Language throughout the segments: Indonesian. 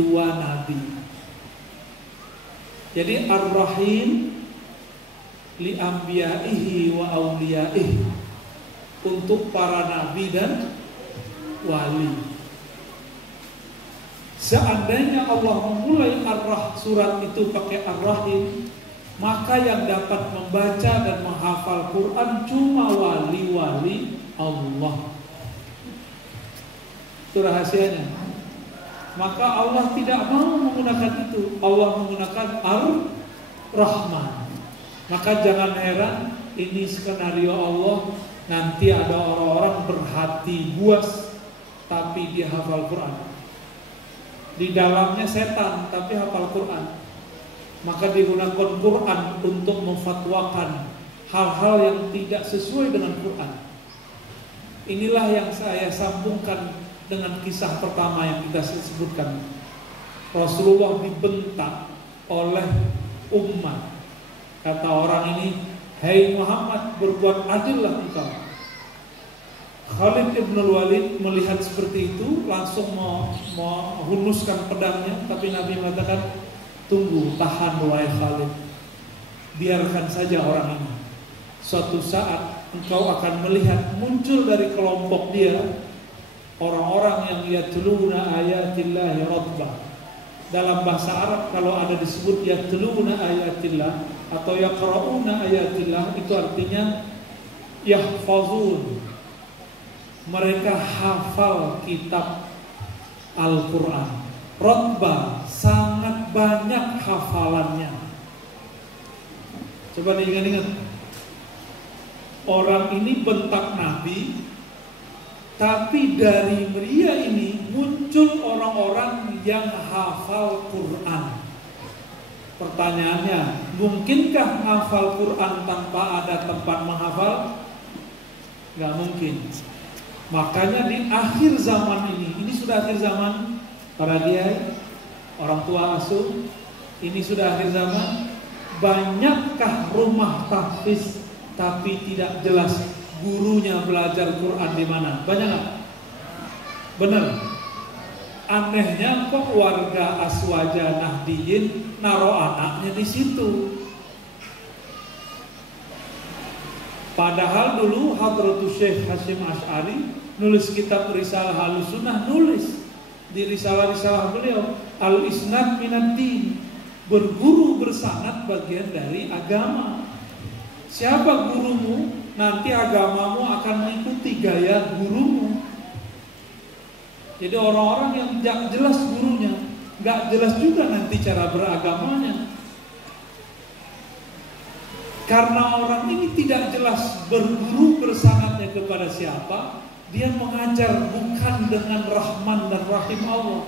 dua nabi. Jadi Ar-Rahim li anbiya'ihi wa awliyaihi, untuk para nabi dan wali. Seandainya Allah memulai surat itu pakai Ar-Rahim, maka yang dapat membaca dan menghafal Quran cuma wali-wali Allah. Itu rahasianya. Maka Allah tidak mau menggunakan itu. Allah menggunakan Ar-Rahman. Maka jangan heran, ini skenario Allah. Nanti ada orang-orang berhati buas tapi dia hafal Quran. Di dalamnya setan tapi hafal Quran. Maka digunakan Quran untuk memfatwakan hal-hal yang tidak sesuai dengan Quran. Inilah yang saya sambungkan dengan kisah pertama yang kita sebutkan. Rasulullah dibentak oleh umat. Kata orang ini, "Hai Muhammad, berbuat adillah engkau." Khalid ibn Walid melihat seperti itu, langsung menghunuskan pedangnya. Tapi Nabi mengatakan, "Tunggu, tahan wahai Khalid. Biarkan saja orang ini. Suatu saat engkau akan melihat muncul dari kelompok dia orang-orang yang yatluna ayatillahi radba." Dalam bahasa Arab kalau ada disebut yatluna ayatillah atau yaqra'una ayatillah, itu artinya yahfazun. Mereka hafal kitab Al-Quran. Radba, sangat banyak hafalannya. Coba diingat-ingat. Orang ini bentak Nabi, tapi dari dia ini muncul orang-orang yang hafal Quran. Pertanyaannya, mungkinkah hafal Quran tanpa ada tempat menghafal? Gak mungkin. Makanya di akhir zaman ini sudah akhir zaman, para kiai, orang tua asuh, ini sudah akhir zaman. Banyakkah rumah tahfiz tapi tidak jelas gurunya belajar Quran di mana? Banyak nggak? Benar. Anehnya kok warga Aswaja Nahdiyin naruh anaknya di situ. Padahal dulu Hadratus Syekh Hasyim Asy'ari nulis kitab Risalah Ahlussunnah, nulis di risalah-risalah beliau, Al-Isnad Minad Din, berguru bersanad bagian dari agama. Siapa gurumu, nanti agamamu akan mengikuti gaya gurumu. Jadi orang-orang yang tidak jelas gurunya, nggak jelas juga nanti cara beragamanya. Karena orang ini tidak jelas berguru bersanadnya kepada siapa, dia mengajar bukan dengan Rahman dan Rahim Allah,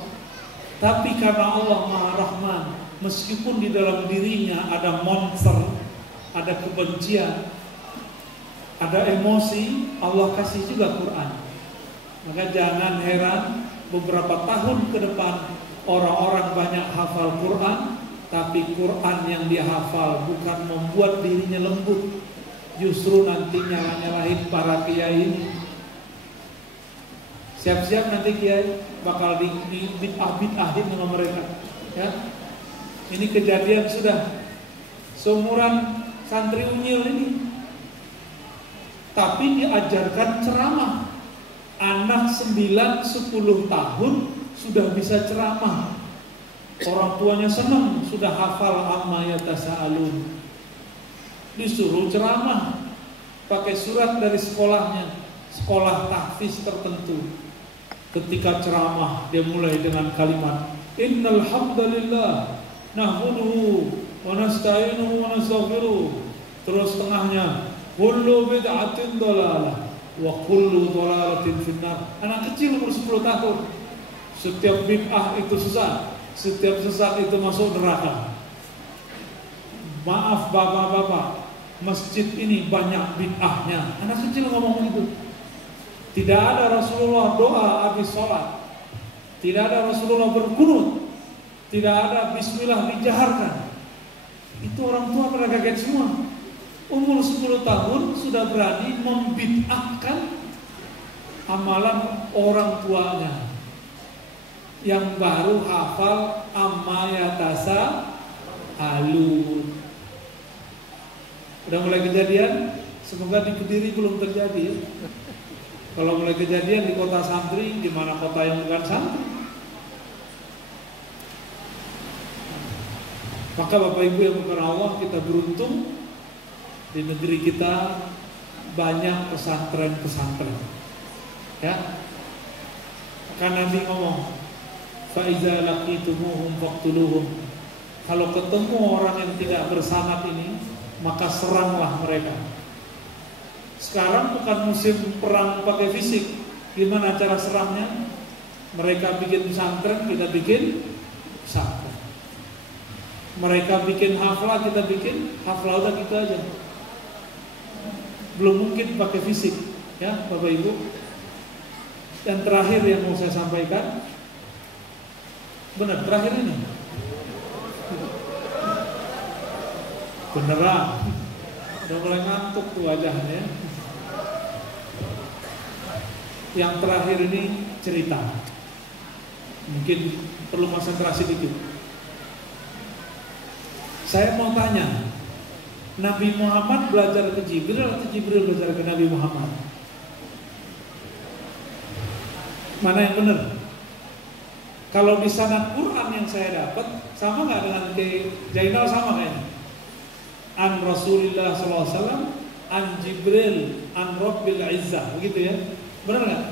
tapi karena Allah Maha Rahman. Meskipun di dalam dirinya ada monster, ada kebencian, ada emosi, Allah kasih juga Quran. Maka jangan heran beberapa tahun ke depan orang-orang banyak hafal Quran, tapi Quran yang dia hafal bukan membuat dirinya lembut, justru nantinya nyalahin para kiai ini. Siap-siap nanti kiai bakal di bid'ah-bid'ahin sama mereka. Ya, ini kejadian sudah seumuran santri unyil ini, tapi diajarkan ceramah. Anak 9-10 tahun sudah bisa ceramah. Orang tuanya senang, sudah hafal amma yatasaalun. Disuruh ceramah pakai surat dari sekolahnya, sekolah tahfiz tertentu. Ketika ceramah dia mulai dengan kalimat innal hamdalillah nahmaduhu wa nasta'inuhu wa nastaghfiruh. Terus tengahnya kullu bid'atin dhalalah wa kullu dhalalatin finnar. Anak kecil umur 10 tahun. Setiap bid'ah itu sesat, setiap sesat itu masuk neraka. Maaf bapak-bapak, masjid ini banyak bid'ahnya. Anak kecil ngomong itu. Tidak ada Rasulullah doa habis sholat, tidak ada Rasulullah berkunut, tidak ada bismillah dijaharkan. Itu orang tua pada kaget semua. Umur 10 tahun sudah berani membid'ahkan amalan orang tuanya. yang baru hafal amma yatasa alun. Udah mulai kejadian, semoga di Kediri belum terjadi. Kalau mulai kejadian di kota santri, di mana kota yang bukan santri. Maka Bapak Ibu yang bukan Allah, kita beruntung di negeri kita banyak pesantren-pesantren. Ya. Kan Nabi ngomong, fa iza laqitumuhum faqtuluhum. Kalau ketemu orang yang tidak bersanad ini, maka seranglah mereka. Sekarang bukan musim perang pakai fisik. Gimana cara serangnya? Mereka bikin pesantren, kita bikin pesantren. Mereka bikin haflah, kita bikin haflah, udah gitu aja. Belum mungkin pakai fisik, ya Bapak Ibu. Dan terakhir yang mau saya sampaikan, benar terakhir ini, beneran, udah mulai ngantuk tuh wajahnya. Yang terakhir ini cerita, mungkin perlu konsentrasi dikit. Saya mau tanya, Nabi Muhammad belajar ke Jibril atau Jibril belajar ke Nabi Muhammad? Mana yang benar? Kalau di sanad Quran yang saya dapat, sama nggak dengan ke Jainal, sama kayaknya? An Rasulillah SAW, an Jibril, an Rabbil Izzah, begitu ya? Benar nggak?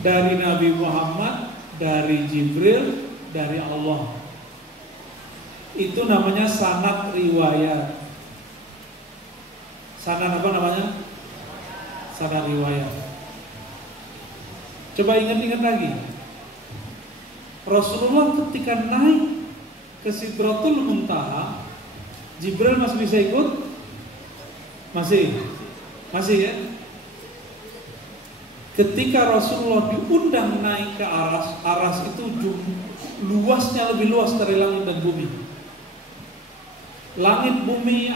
Dari Nabi Muhammad, dari Jibril, dari Allah. Itu namanya sanad riwayat. Sanad apa namanya? Sanad riwayat. Coba ingat-ingat lagi. Rasulullah ketika naik ke Sidratul Muntaha, Jibril masih bisa ikut? Masih ya? Ketika Rasulullah diundang naik ke Aras itu luasnya lebih luas dari langit dan bumi. Langit, bumi,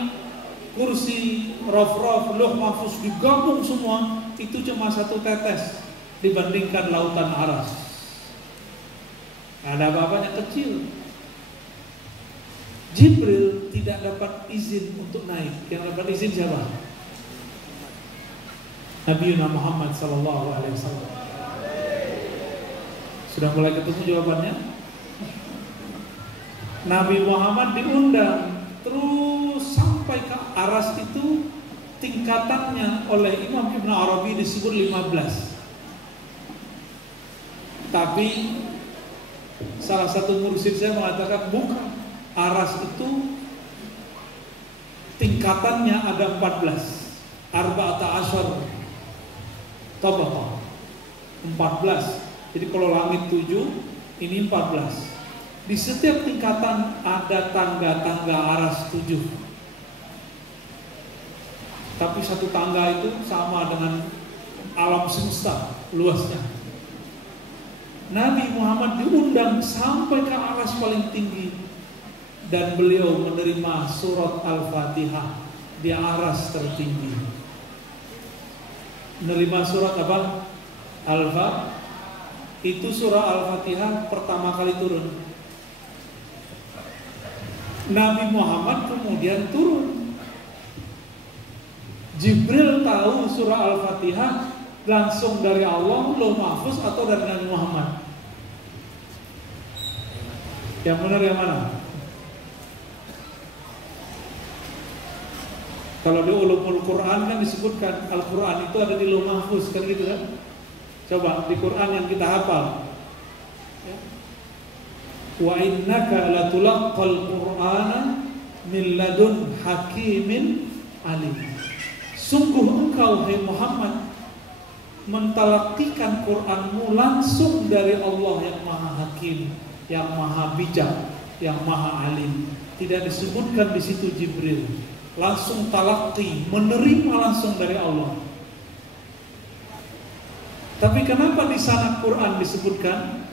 kursi, rof-rof, loh mahfuz digabung semua, itu cuma satu tetes dibandingkan lautan Aras. Ada apa-apanya kecil. Jibril tidak dapat izin untuk naik. Yang dapat izin siapa? Nabi Muhammad SAW. Sudah mulai ketemu jawabannya? Nabi Muhammad diundang terus sampai ke Aras itu, tingkatannya oleh Imam Ibn Arabi disebut 15. Tapi salah satu mursyid saya mengatakan bukan, Aras itu tingkatannya ada 14. Arba'ata asyar tabaqah, 14. Jadi kalau langit 7, ini 14. Di setiap tingkatan ada tangga-tangga Aras 7. Tapi satu tangga itu sama dengan alam semesta luasnya. Nabi Muhammad diundang sampai ke Aras paling tinggi, dan beliau menerima surat Al-Fatihah di Aras tertinggi. Menerima surat apa? Al-Fatihah. Itu surah Al-Fatihah pertama kali turun. Nabi Muhammad kemudian turun. Jibril tahu surah Al-Fatihah langsung dari Allah, Lauh Mahfuz, atau dari Nabi Muhammad? Yang benar yang mana? Kalau di ulumul Quran kan disebutkan Al-Quran itu ada di Lauh Mahfuz, kan gitu kan? Coba di Quran yang kita hafal, ya. Wa innaka latulaqqal Qur'ana min ladun hakimin alim. Sungguh engkau, hai Muhammad, mentalaktikan Qur'anmu langsung dari Allah yang Maha Hakim, yang Maha Bijak, yang Maha Alim. Tidak disebutkan di situ Jibril. Langsung talakti, menerima langsung dari Allah. Tapi kenapa di sanad Quran disebutkan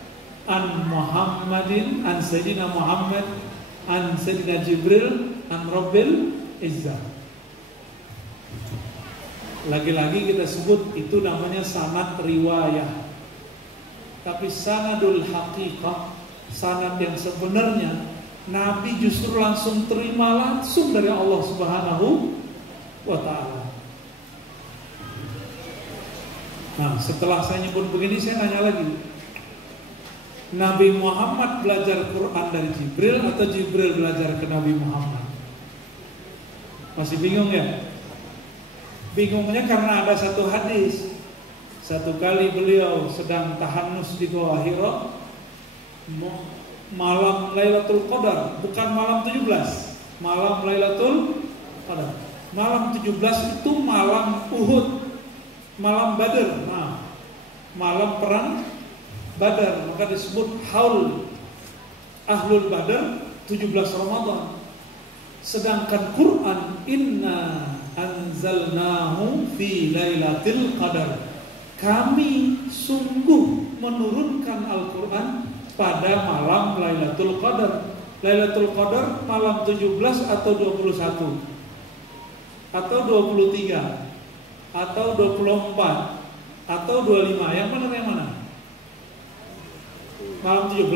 an Muhammadin, an Sayyidina Muhammad, an Sayyidina Jibril, an Rabbil Izzah? Lagi-lagi kita sebut itu namanya sanad riwayah. Tapi sanadul haqiqah, sanad yang sebenarnya, Nabi justru langsung terima langsung dari Allah Subhanahu wa ta'ala. Nah, setelah saya nyebut begini, saya nanya lagi, Nabi Muhammad belajar Quran dari Jibril atau Jibril belajar ke Nabi Muhammad? Masih bingung ya? Bingungnya karena ada satu hadis. Satu kali beliau sedang tahannus di Gua Hira, malam Lailatul Qadar, bukan malam 17, malam Lailatul Qadar. Malam 17 itu malam Uhud, malam Badar. Nah, malam perang Badar, maka disebut haul Ahlul Badar 17 Ramadan. Sedangkan Quran, inna anzalnahu fi lailatul qadar, kami sungguh menurunkan Al-Quran pada malam Lailatul Qadar. Lailatul Qadar malam 17 atau 21 atau 23 atau 24 atau 25, yang benar yang mana? Malam 17.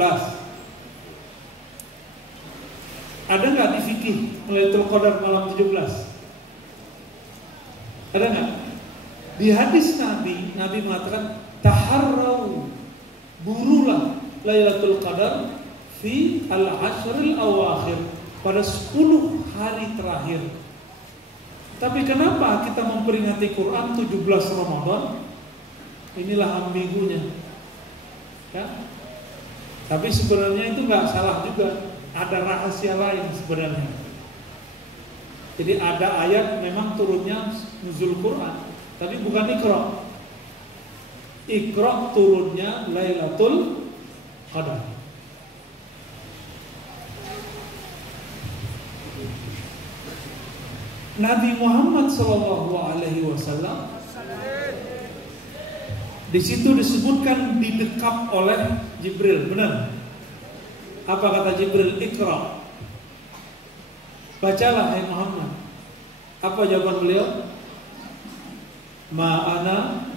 Ada nggak di fikih Lailatul Qadar malam 17? Ada nggak? Di hadis Nabi mengatakan taharrau, burulah Lailatul Qadar fi al-ashril awakhir, pada 10 hari terakhir. Tapi kenapa kita memperingati Quran 17 Ramadan? Inilah ambigunya. Ya? Tapi sebenarnya itu nggak salah juga. Ada rahasia lain sebenarnya. Jadi ada ayat memang turunnya nuzul Quran, tapi bukan Iqra. Iqra turunnya Lailatul Qadar. Nabi Muhammad SAW di situ disebutkan didekap oleh Jibril, benar? Apa kata Jibril? Iqra, bacalah hai Muhammad. Apa jawaban beliau? Ma'ana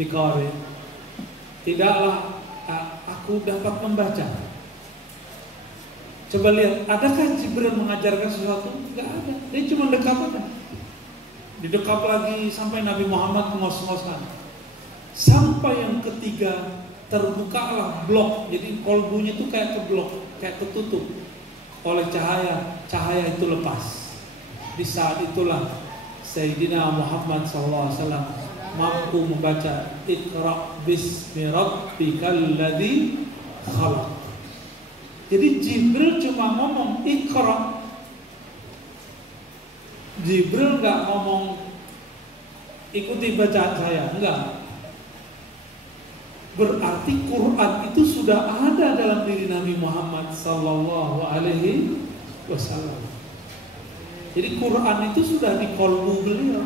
biqari, tidaklah aku dapat membaca. Coba lihat, adakah Jibril mengajarkan sesuatu? Tidak ada, dia cuma dekap aja. Didekap lagi sampai Nabi Muhammad mengos-ngoskan. Sampai yang ketiga terbukalah blok, jadi kolbunya itu kayak keblok, kayak ketutup oleh cahaya. Cahaya itu lepas. Di saat itulah Sayyidina Muhammad SAW mampu membaca Iqra bismi rabbikal ladzi khalaq. Jadi Jibril cuma ngomong Iqra. Jibril nggak ngomong ikuti bacaan saya, enggak. Berarti Quran itu sudah ada dalam diri Nabi Muhammad Sallallahu Alaihi Wasallam. Jadi Quran itu sudah di kolbu beliau.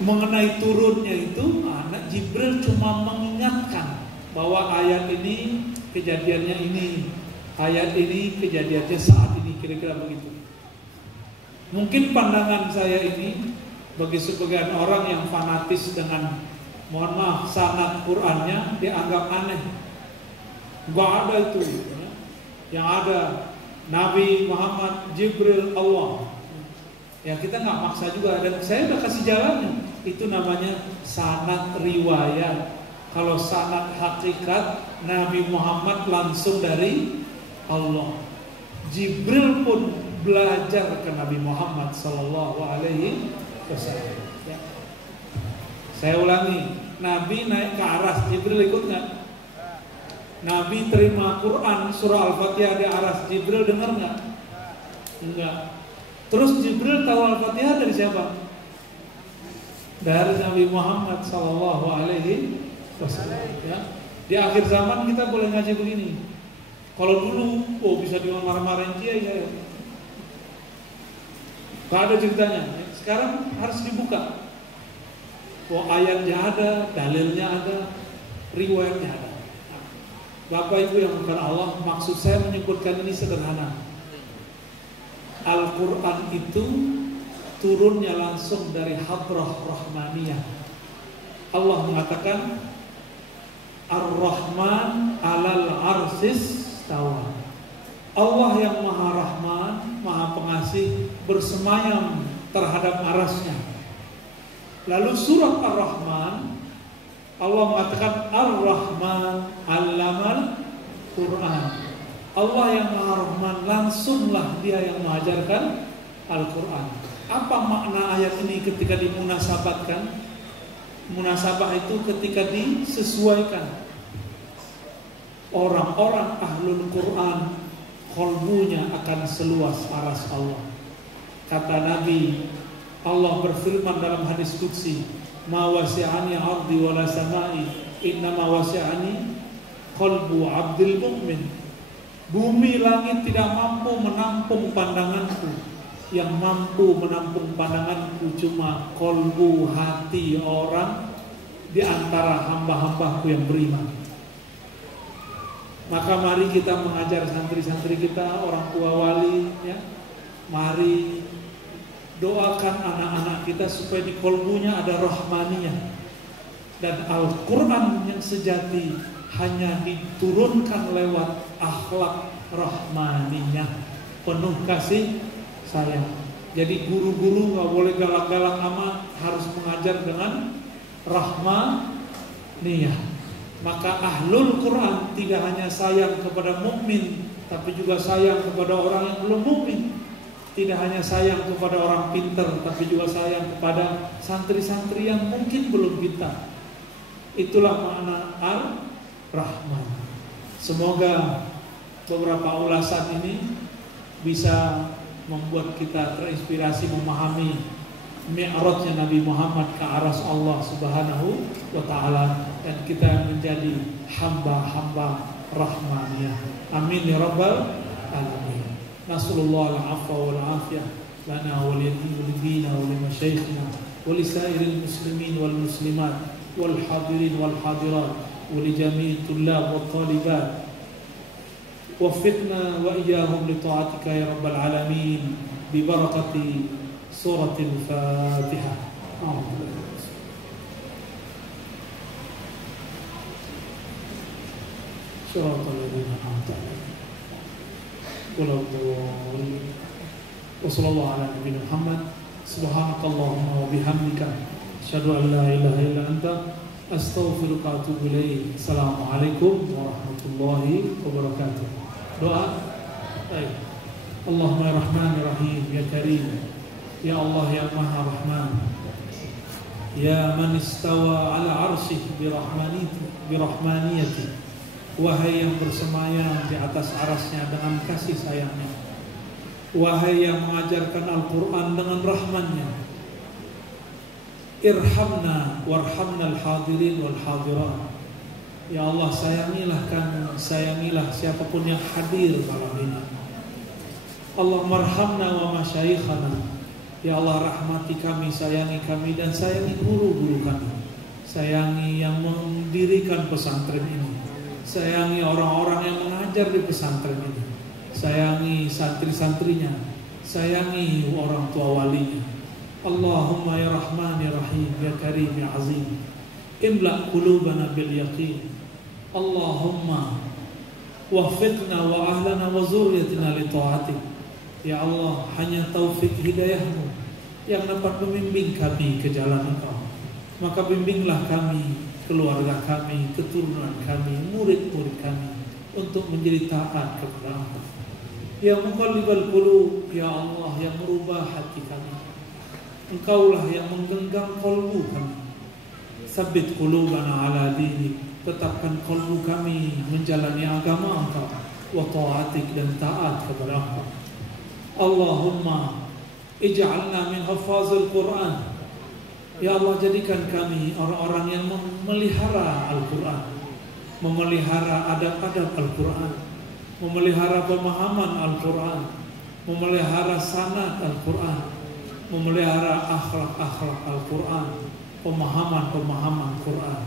Mengenai turunnya itu, anak Jibril cuma mengingatkan bahwa ayat ini kejadiannya ini, ayat ini kejadiannya saat ini, kira-kira begitu. Mungkin pandangan saya ini bagi sebagian orang yang fanatis dengan, mohon maaf, sanad Qur'annya dianggap aneh. Gak ada itu. Yang ada Nabi Muhammad, Jibril, Allah. Ya kita nggak maksa juga. Dan saya udah kasih jalannya. Itu namanya sanad riwayat. Kalau sanad hakikat, Nabi Muhammad langsung dari Allah. Jibril pun belajar ke Nabi Muhammad Sallallahu Alaihi Wasallam. Ya. Saya ulangi, Nabi naik ke aras, Jibril ikut nggak? Nabi terima Quran surah Al-Fatihah di aras, Jibril dengar nggak? Enggak. Terus Jibril tahu Al-Fatihah dari siapa? Dari Nabi Muhammad Sallallahu Alaihi Wasallam. Ya. Di akhir zaman kita boleh ngaji begini. Kalau dulu, bisa dimarah-marahin kiai saya. Gak ada ceritanya. Sekarang harus dibuka. Ayatnya ada, dalilnya ada, riwayatnya ada. Nah, Bapak Ibu yang bukan Allah, maksud saya menyebutkan ini sederhana. Al-Quran itu turunnya langsung dari Hadrah Rahmaniyah. Allah mengatakan Ar-Rahman 'alal 'arsyis istawa. Allah yang Maha Rahman, Maha Pengasih, bersemayam terhadap arasnya. Lalu surat Ar-Rahman, Allah mengatakan Ar-Rahman 'allamal Quran. Allah yang Maha Rahman, langsunglah Dia yang mengajarkan Al-Quran. Apa makna ayat ini ketika dimunasabatkan? Munasabah itu ketika disesuaikan. Orang-orang ahlul Quran qalbunya akan seluas aras Allah. Kata Nabi, Allah berfirman dalam hadis qudsi, ma wasi'ani 'ardi wala sama'i, innama wasi'ani qalbu 'abdil mu'min. Bumi langit tidak mampu menampung pandanganku. Yang mampu menampung pandanganku cuma qalbu, hati orang di antara hamba-hambaku yang beriman. Maka mari kita mengajar santri-santri kita, orang tua wali, ya. Mari doakan anak-anak kita supaya di kolbunya ada rahmaniyah. Dan Al-Quran yang sejati hanya diturunkan lewat akhlak rahmaniyah, penuh kasih sayang. Jadi guru-guru gak boleh galak-galak amat, harus mengajar dengan rahmaniyah. Maka ahlul Quran tidak hanya sayang kepada mukmin, tapi juga sayang kepada orang yang belum mukmin. Tidak hanya sayang kepada orang pintar, tapi juga sayang kepada santri-santri yang mungkin belum pintar. Itulah makna Ar-Rahman. Semoga beberapa ulasan ini bisa membuat kita terinspirasi memahami mi'rajnya Nabi Muhammad ke aras Allah Subhanahu wa ta'ala, dan kita menjadi hamba-hamba rahmaniyah. Amin ya rabbal alamin. Nasallallahu al-'afwa wal 'afiyah lana wa liyadina wa limasyayikhina wa lisairil muslimin wal muslimat wal hadirin wal hadirat wa li jami'i tullab wat talibat. Waffiqna wa iyyahum li ta'atika ya rabbal alamin bi barakati suratul Fatihah. Suratul ladzina an'amta 'alaihim. Wa sallallahu ala nabiyyina Muhammad. Subhanakallahumma wa bihamdika asyhadu an la ilaha illa anta astaghfiruka wa atubu ilaik. Assalamualaikum warahmatullahi wabarakatuh. Doa. Baik. Allahumma ya Rahman ya Rahim ya Karim, ya Allah ya Maha Rahman, ya man istawa ala arsyih birahmaniyati. Wahai yang bersemayam di atas arasnya dengan kasih sayangnya. Wahai yang mengajarkan Al-Quran dengan rahmannya. Irhamna warhamna al-hadirin wal hadirat. Ya Allah, sayangilah kami, sayangilah siapapun yang hadir malam ini. Allah marhamna wa masyayikhana. Ya Allah, rahmati kami, sayangi kami, dan sayangi guru-guru kami. Sayangi yang mendirikan pesantren ini. Sayangi orang-orang yang mengajar di pesantren ini. Sayangi santri-santrinya. Sayangi orang tua walinya. Allahumma ya Rahman ya Rahim ya Karim ya Azim, imla' qulubana bil yaqin. Allahumma waffiqna wa ahlana wa zurriyatina li ta'atik. Ya Allah, hanya taufik hidayahmu yang dapat membimbing kami ke jalan Engkau. Maka bimbinglah kami, keluarga kami, keturunan kami, murid-murid kami untuk menjadi taat kepada Engkau. Ya muqallibal qulub, ya Allah yang merubah hati kami. Engkaulah yang menggenggam qalbu kami. Sabbit qulubana ala dinik, tetapkan qalbu kami menjalani agama Engkau, wa ta'atik, dan taat kepada Engkau. Allahumma ij'alna min hafazil Quran. Ya Allah, jadikan kami orang-orang yang memelihara Al-Quran, memelihara adab-adab Al-Quran, memelihara pemahaman Al-Quran, memelihara sanad Al-Quran, memelihara akhlak-akhlak Al-Quran, pemahaman-pemahaman Quran.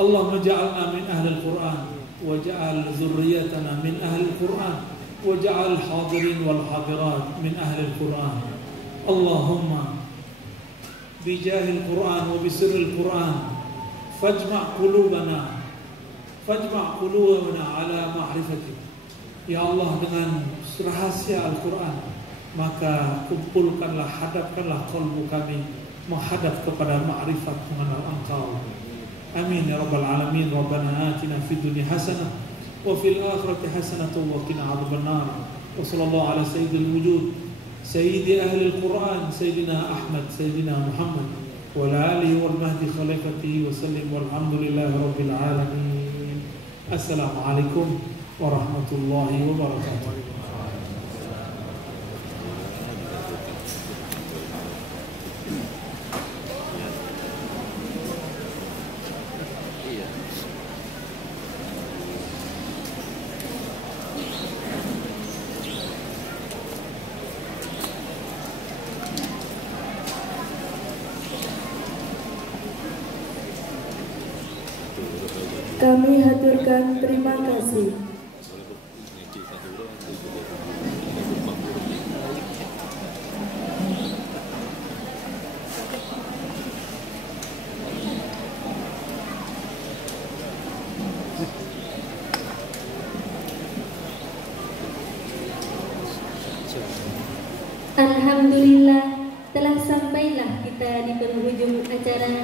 Allahumma ja'alna min ahli Al-Quran, waj'al zurriyatana min ahli Al-Quran, waj'al hadirin wal hadirat min ahli Al-Quran. Allahumma bijahil Quran wa bisirril Quran fajma' qulubana ala ma'rifatik. Ya Allah, dengan rahasia Al-Quran, maka kumpulkanlah, hadapkanlah kalbu kami menghadap kepada ma'rifat mengenal Engkau. Amin ya rabbal alamin. Rabbana atina fid dunya hasanah wa fil akhirati hasanah wa qina adzabannar. Wa sallallahu ala sayyidil wujud sayyidi ahli al-Quran sayyidina Ahmad sayyidina Muhammad wa ala alihi wal mahdi khalifatihi wa sallim walhamdulillahi rabbil alamin. Assalamualaikum warahmatullahi wabarakatuh. Kami haturkan terima kasih. Alhamdulillah, telah sampailah kita di penghujung acara.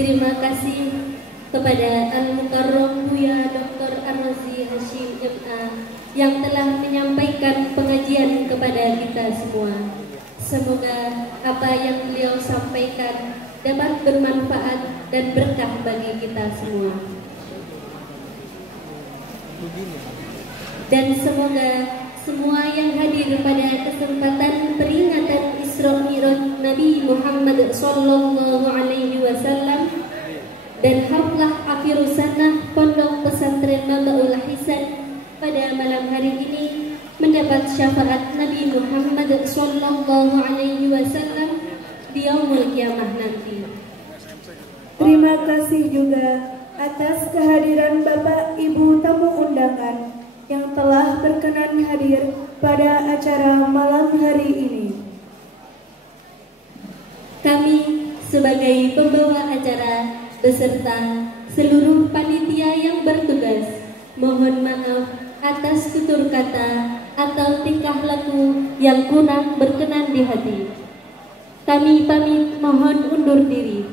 Terima kasih kepada Al-Mukarram Buya Dr. Ar-Razi Hashim MA yang telah menyampaikan pengajian kepada kita semua. Semoga apa yang beliau sampaikan dapat bermanfaat dan berkah bagi kita semua. Dan semoga semua yang hadir pada kesempatan peringatan Isra Mi'raj Nabi Muhammad sallallahu alaihi wasallam dan haflah akhir sanah Pondok Pesantren Mambaul Hisan pada malam hari ini mendapat syafaat Nabi Muhammad sallallahu alaihi wasallam di yaumul kiamah nanti. Terima kasih juga atas kehadiran Bapak Ibu tamu undangan yang telah berkenan hadir pada acara malam hari ini. Kami sebagai pembawa acara beserta seluruh panitia yang bertugas, mohon maaf atas tutur kata atau tingkah laku yang kurang berkenan di hati. Kami pamit mohon undur diri.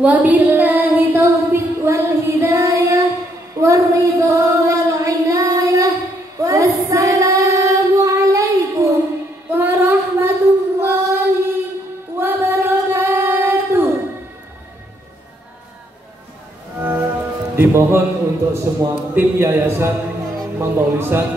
Wabillahi taufiq wal hidayah wal ridha wal inayah. Wassalamualaikum warahmatullahi wabarakatuh. Dimohon untuk semua tim Yayasan Mambaul Ihsan